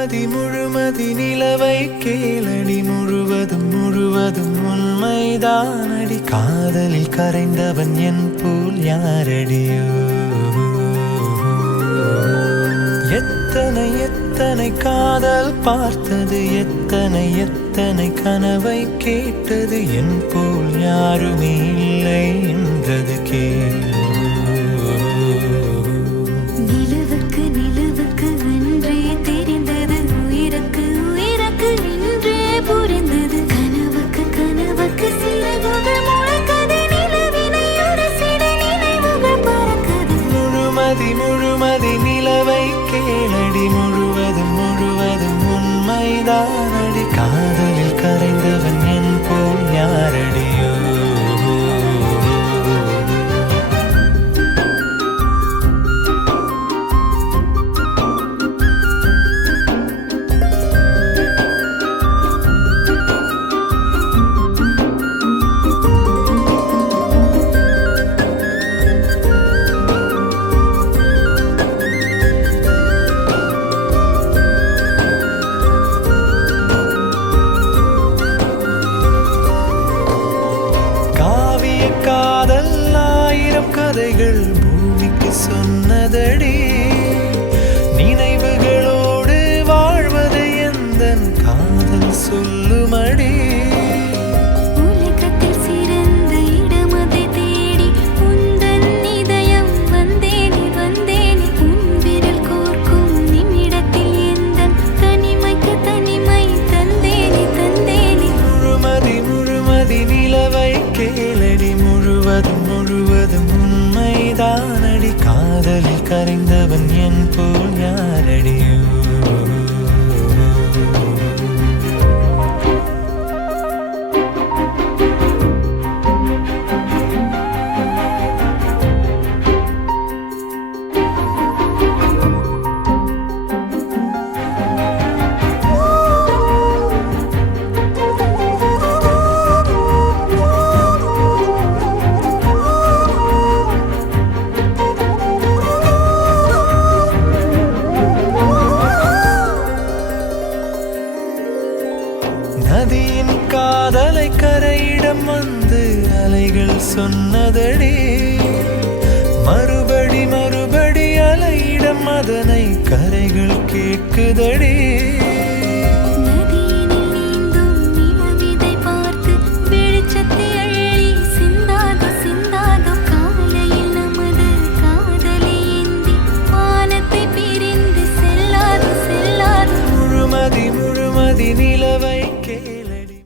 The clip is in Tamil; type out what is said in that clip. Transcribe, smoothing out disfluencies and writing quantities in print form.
முழுமதி நிலவை கேளடி முழுவதும் முழுவதும் உண்மைதானடி காதலில் கரைந்தவன் என் போல் யாரடியோ எத்தனை எத்தனை காதல் பார்த்தது எத்தனை எத்தனை கனவை கேட்டது என் போல் யாருமே இல்லை என்றது கேள் முழுமதி நிலவை கேளடி முழுவதும் முழுவதும் உண்மைதானடி காதலில் கரைந்தவன் என் போல் யாரடியோ காதல் ஆயிரம் கதைகள் பூமிக்கு சொன்னதடி நினைவுகளோடு வாழ்வதை எந்தன் காதல் சொல்லுமடி உலகத்தில் சிறந்த இடமதை தேடி உந்தன் இதயம் வந்தேனே வந்தேனே உன் விரல் கோர்க்கும் நிமிடத்தில் எந்தன் தனிமைக்கு தனிமை தந்தேனே தந்தேனே முழுமதி நிலவை கேளடி முழுவதும் முழுவதும் உண்மைதானடி காதலில் கரைந்தவன் என் போல் யாரடியோ நதியின் காதலை கரையிடம் வந்து அலைகள் சொன்னதடி மறுபடி அலையிடம் அதனை கரைகள் கேட்குதடி நதியினில் நீந்தும் நிலவிதை பார்த்து வெளிச்சத்தை அள்ளி சிந்தாதோ சிந்தாதோ காலையில் நமது காதலை ஏந்தி வானத்தை பிரிந்து செல்லாதோ செல்லாதோ முழுமதி நிலவை கேள்